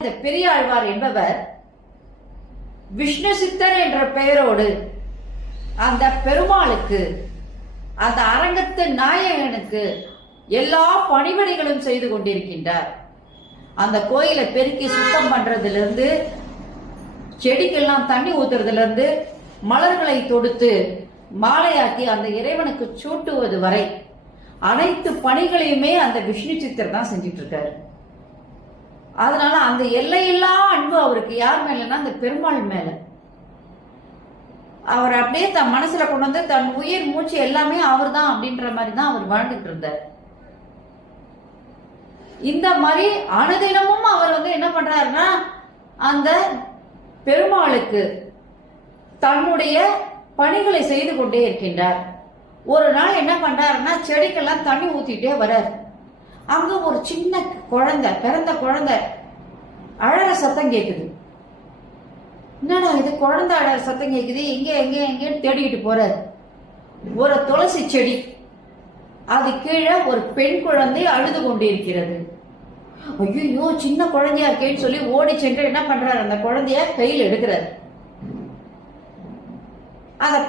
இந்த பெரியாழ்வார் என்பவர் விஷ்ணு சித்தர் என்ற பெயரோடு அந்த பெருமாளுக்கு, அந்த அரங்கத்து நாயகனுக்கு எல்லா பணிபடிகளும் செய்து கொண்டிருக்கின்றார். அந்த கோயிலை பெருக்கி சுத்தம் பண்றதுல இருந்து, செடிக்கெல்லாம் தண்ணி ஊத்துறதுல இருந்து, மலர்களை தொடுத்து மாலையாக்கி அந்த இறைவனுக்கு சூட்டுவது வரை அனைத்து பணிகளையுமே அந்த விஷ்ணு சித்தர் தான் செஞ்சிட்டு இருக்காரு. அதனால அந்த எல்லையில்லா அன்பு அவருக்கு யார் மேலன்னா அந்த பெருமாள் மேல. அவர் அப்படியே தன் மனசுல கொண்டு வந்து தன் உயிர் மூச்சு எல்லாமே அவர் தான் அப்படின்ற மாதிரி தான் அவர் வாழ்ந்துட்டு இருந்தார். இந்த மாதிரி அனுதினமும் அவர் என்ன பண்றாருன்னா அந்த பெருமாளுக்கு தன்னுடைய பணிகளை செய்து கொண்டே இருக்கின்றார். ஒரு நாள் என்ன பண்றாருன்னா செடிக்கெல்லாம் தண்ணி ஊத்திட்டே வர்றார். அங்க ஒரு சின்ன குழந்தை, பிறந்த குழந்தை அழற சத்தம் கேக்குது. என்னடா இது, குழந்தை அழற சத்தம் கேக்குது, எங்க எங்க எங்கன்னு தேடிக்கிட்டு போறாரு. ஒரு துளசி செடி, அது கீழே ஒரு பெண் குழந்தை அழுது கொண்டிருக்கிறது. ஐயோ சின்ன குழந்தையா இருக்கேன்னு சொல்லி ஓடி சென்று என்ன பண்றாரு, அந்த குழந்தைய கையில் எடுக்கிறார்.